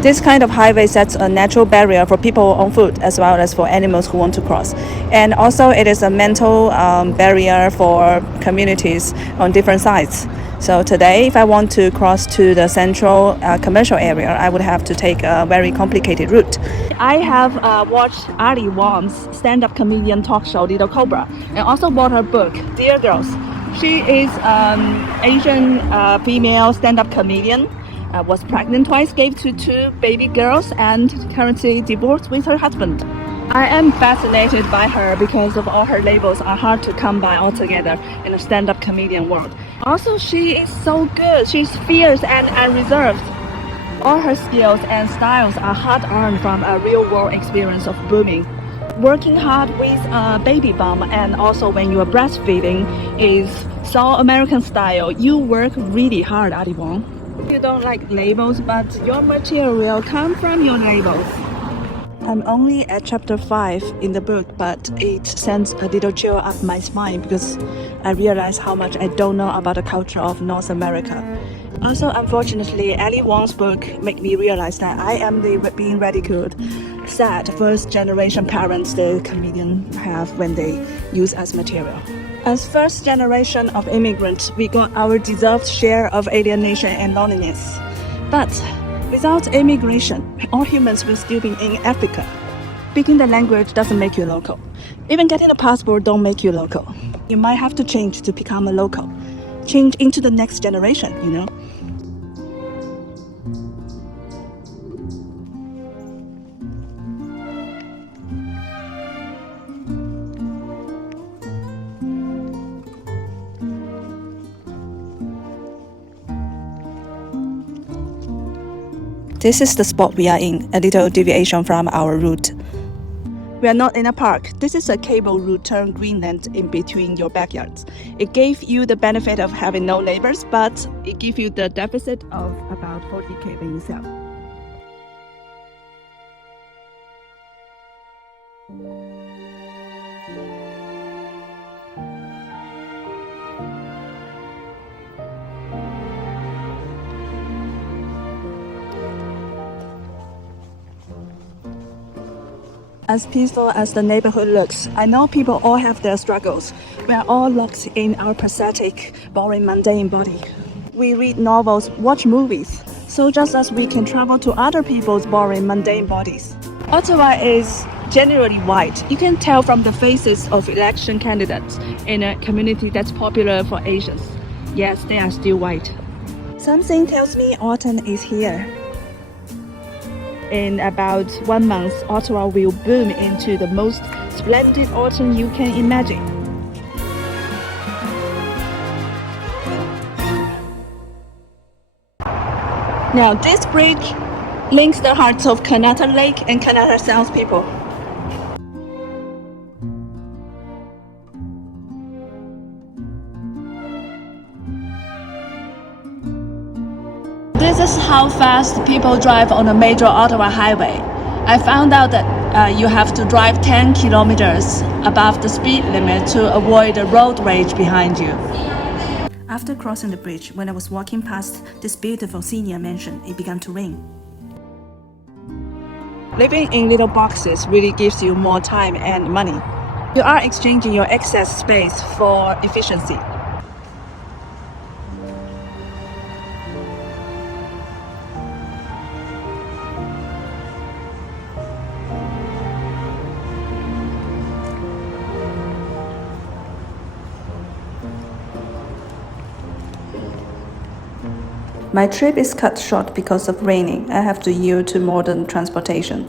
This kind of highway sets a natural barrier for people on foot as well as for animals who want to cross. And also it is a mental barrier for communities on different sides. So today, if I want to cross to the central commercial area, I would have to take a very complicated route. I have watched Ali Wong's stand-up comedian talk show, Little Cobra, and also bought her book, Dear Girls. She is an Asian female stand-up comedian. Was pregnant twice, gave to 2 baby girls, and currently divorced with her husband. I am fascinated by her because of all her labels are hard to come by altogether in a stand-up comedian world. Also, she is so good. She's fierce and unreserved. All her skills and styles are hard-earned from a real-world experience of booming. Working hard with a baby bump and also when you are breastfeeding is so American style. You work really hard, Ali Wong. You don't like labels, but your material come from your labels. I'm only at chapter 5 in the book, but it sends a little chill up my spine because I realize how much I don't know about the culture of North America. Also, unfortunately, Ali Wong's book made me realize that I am being ridiculed. Sad first generation parents the comedians have when they use as material. As first generation of immigrants, we got our deserved share of alienation and loneliness. But without immigration, all humans will still be in Africa. Speaking the language doesn't make you local. Even getting a passport don't make you local. You might have to change to become a local. Change into the next generation, you know? This is the spot we are in, a little deviation from our route. We are not in a park. This is a cable route turned Greenland in between your backyards. It gave you the benefit of having no neighbors, but it gives you the deficit of about 40k when you sell. As peaceful as the neighborhood looks, I know people all have their struggles. We are all locked in our pathetic, boring, mundane body. We read novels, watch movies, so just as we can travel to other people's boring, mundane bodies. Ottawa is generally white. You can tell from the faces of election candidates in a community that's popular for Asians. Yes, they are still white. Something tells me autumn is here. In about 1 month, Ottawa will boom into the most splendid autumn you can imagine. Now, this bridge links the hearts of Kanata Lake and Kanata Sounds people. This is how fast people drive on a major Ottawa highway. I found out that you have to drive 10 kilometers above the speed limit to avoid the road rage behind you. After crossing the bridge, when I was walking past this beautiful senior mansion, it began to rain. Living in little boxes really gives you more time and money. You are exchanging your excess space for efficiency. My trip is cut short because of raining. I have to yield to modern transportation.